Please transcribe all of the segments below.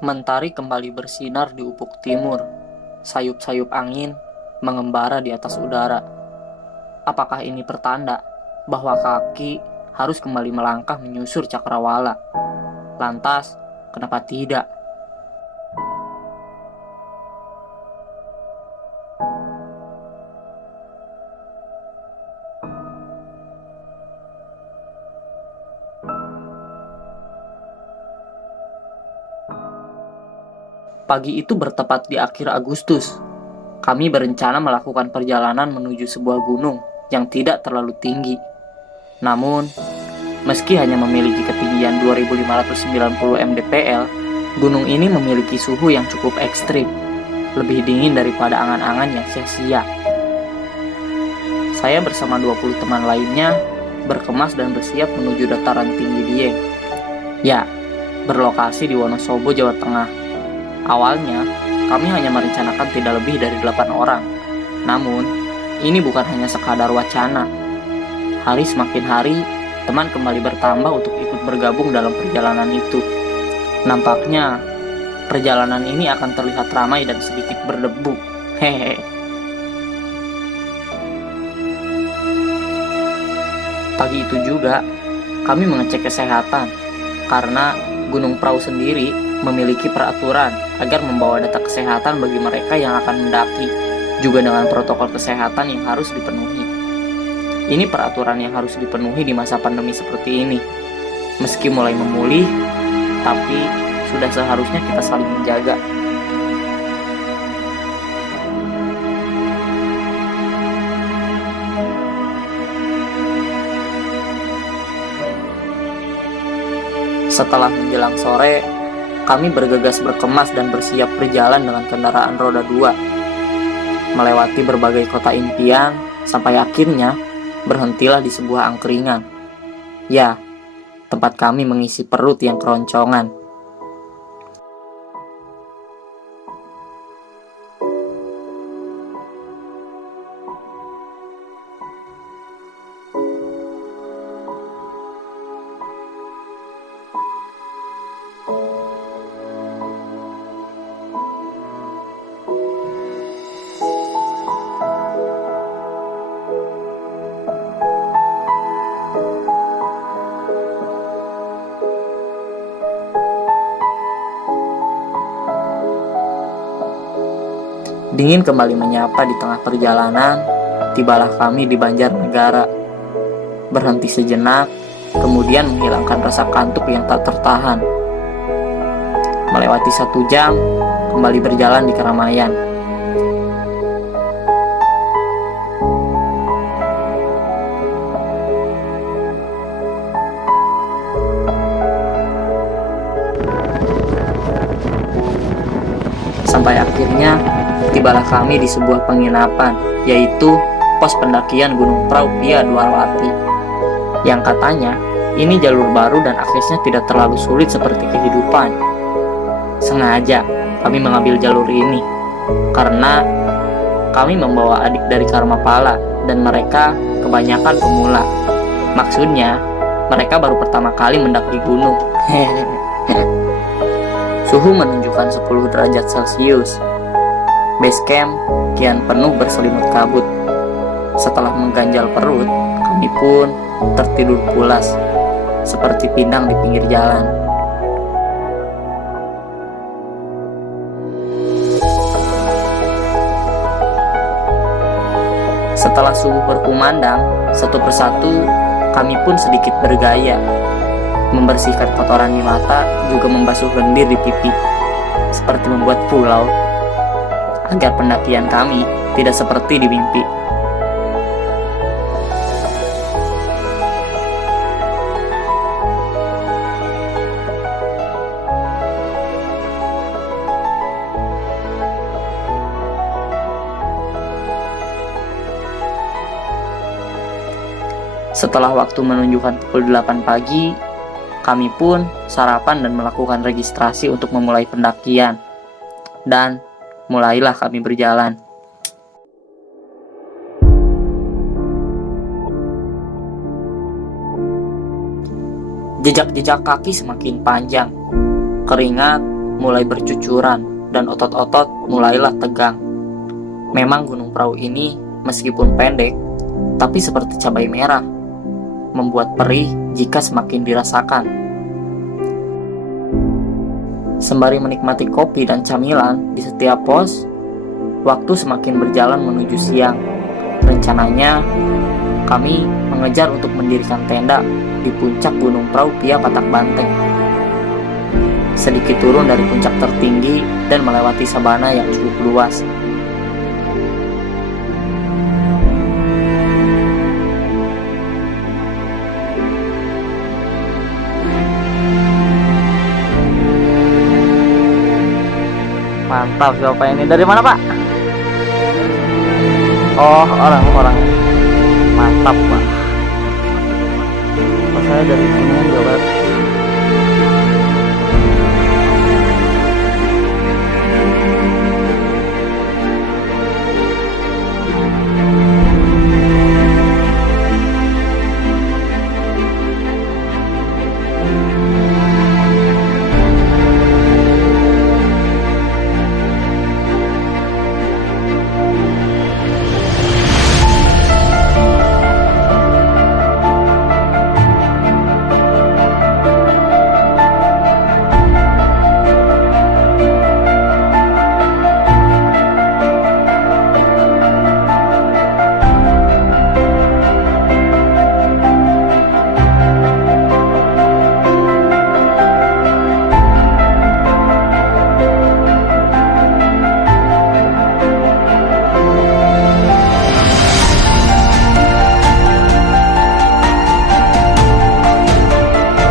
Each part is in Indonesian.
Mentari kembali bersinar di ufuk timur. Sayup-sayup angin mengembara di atas udara. Apakah ini pertanda bahwa kaki harus kembali melangkah menyusur cakrawala? Lantas, kenapa tidak? Pagi itu bertepat di akhir Agustus. Kami berencana melakukan perjalanan menuju sebuah gunung yang tidak terlalu tinggi. Namun, meski hanya memiliki ketinggian 2590 mdpl, gunung ini memiliki suhu yang cukup ekstrim, lebih dingin daripada angan-angan yang sia-sia. Saya bersama 20 teman lainnya berkemas dan bersiap menuju dataran tinggi Dieng. Ya, berlokasi di Wonosobo, Jawa Tengah. Awalnya, kami hanya merencanakan tidak lebih dari 8 orang. Namun, ini bukan hanya sekadar wacana. Hari semakin hari, teman kembali bertambah untuk ikut bergabung dalam perjalanan itu. Nampaknya, perjalanan ini akan terlihat ramai dan sedikit berdebu. Hehe. Pagi itu juga, kami mengecek kesehatan, karena Gunung Prau sendiri memiliki peraturan agar membawa data kesehatan bagi mereka yang akan mendaki, juga dengan protokol kesehatan yang harus dipenuhi. Ini peraturan yang harus dipenuhi di masa pandemi seperti ini. Meski mulai memulih, tapi sudah seharusnya kita saling menjaga. Setelah menjelang sore, kami bergegas berkemas dan bersiap berjalan dengan kendaraan roda 2, melewati berbagai kota impian, sampai akhirnya berhentilah di sebuah angkringan. Ya, tempat kami mengisi perut yang keroncongan. Dingin kembali menyapa di tengah perjalanan, tibalah kami di Banjarnegara. Berhenti sejenak, kemudian menghilangkan rasa kantuk yang tak tertahan. Melewati 1 jam, kembali berjalan di keramaian. Sampai akhirnya, tibalah kami di sebuah penginapan, yaitu pos pendakian Gunung Prau via Dwarwati. Yang katanya, ini jalur baru dan aksesnya tidak terlalu sulit seperti kehidupan. Sengaja kami mengambil jalur ini, karena kami membawa adik dari Karmapala, dan mereka kebanyakan pemula. Maksudnya, mereka baru pertama kali mendaki gunung. Suhu menunjukkan 10 derajat Celcius. Base camp kian penuh berselimut kabut. Setelah mengganjal perut, kami pun tertidur pulas, seperti pindang di pinggir jalan. Setelah subuh berkumandang, satu persatu kami pun sedikit bergaya, membersihkan kotoran di mata, juga membasuh lendir di pipi, seperti membuat pulau, agar pendakian kami tidak seperti di mimpi. Setelah waktu menunjukkan pukul 8 pagi, kami pun sarapan dan melakukan registrasi untuk memulai pendakian. Dan mulailah kami berjalan. Jejak-jejak kaki semakin panjang. Keringat mulai bercucuran dan otot-otot mulailah tegang. Memang Gunung Prau ini meskipun pendek, tapi seperti cabai merah, membuat perih jika semakin dirasakan. Sembari menikmati kopi dan camilan di setiap pos, waktu semakin berjalan menuju siang. Rencananya, kami mengejar untuk mendirikan tenda di puncak Gunung Prau via Patak Banteng. Sedikit turun dari puncak tertinggi dan melewati sabana yang cukup luas. Mantap sih Bapak ini. Dari mana Pak? Oh, orang-orang. Mantap Pak. Oh, saya dari Kuningan, Jawa Barat.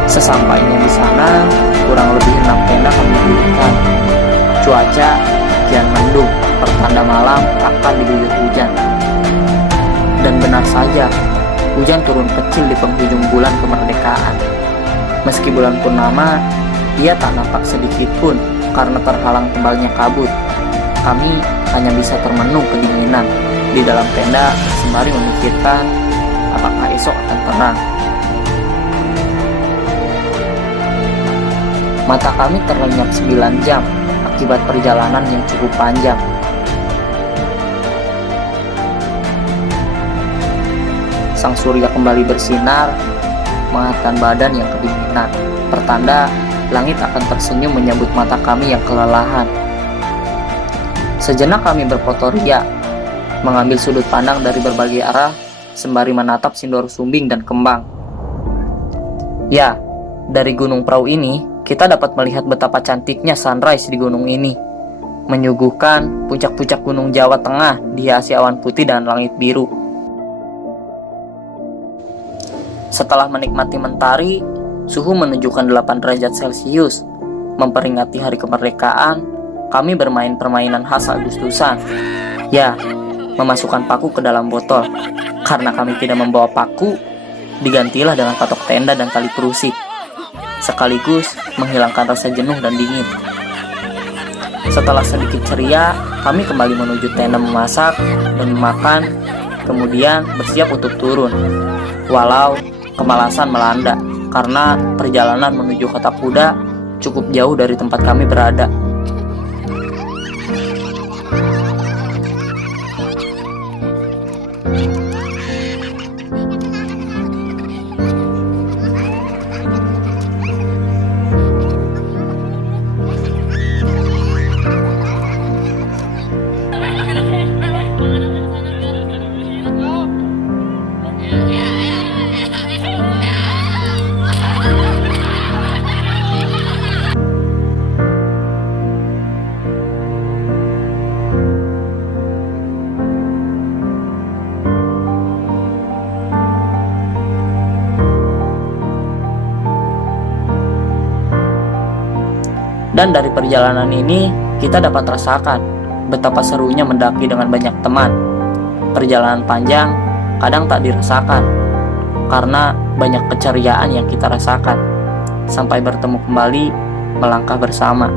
Sesampainya di sana, kurang lebih 6 tenda kami dirikan. Cuaca kian mendung, pertanda malam akan diguyur hujan. Dan benar saja, hujan turun kecil di penghujung bulan kemerdekaan. Meski bulan purnama, ia tak nampak sedikit pun karena terhalang tebalnya kabut. Kami hanya bisa termenung kedinginan di dalam tenda sembari memikirkan apakah esok akan terang. Mata kami terlenyap 9 jam akibat perjalanan yang cukup panjang. Sang surya kembali bersinar, menghangatkan badan yang kedinginan. Pertanda langit akan tersenyum menyambut mata kami yang kelelahan. Sejenak kami berfotoria, mengambil sudut pandang dari berbagai arah, sembari menatap Sindoro Sumbing dan Kembang. Ya, dari Gunung Prau ini, kita dapat melihat betapa cantiknya sunrise di gunung ini, menyuguhkan puncak-puncak Gunung Jawa Tengah dihiasi awan putih dan langit biru. Setelah menikmati mentari, suhu menunjukkan 8 derajat Celcius. Memperingati hari kemerdekaan, kami bermain permainan khas Agustusan. Ya, memasukkan paku ke dalam botol. Karena kami tidak membawa paku, digantilah dengan patok tenda dan tali perusik, sekaligus menghilangkan rasa jenuh dan dingin. Setelah sedikit ceria, kami kembali menuju tenda memasak dan makan, kemudian bersiap untuk turun. Walau kemalasan melanda, karena perjalanan menuju Kota Kuda cukup jauh dari tempat kami berada. Dan dari perjalanan ini, kita dapat rasakan betapa serunya mendaki dengan banyak teman. Perjalanan panjang kadang tak dirasakan, karena banyak keceriaan yang kita rasakan. Sampai bertemu kembali, melangkah bersama.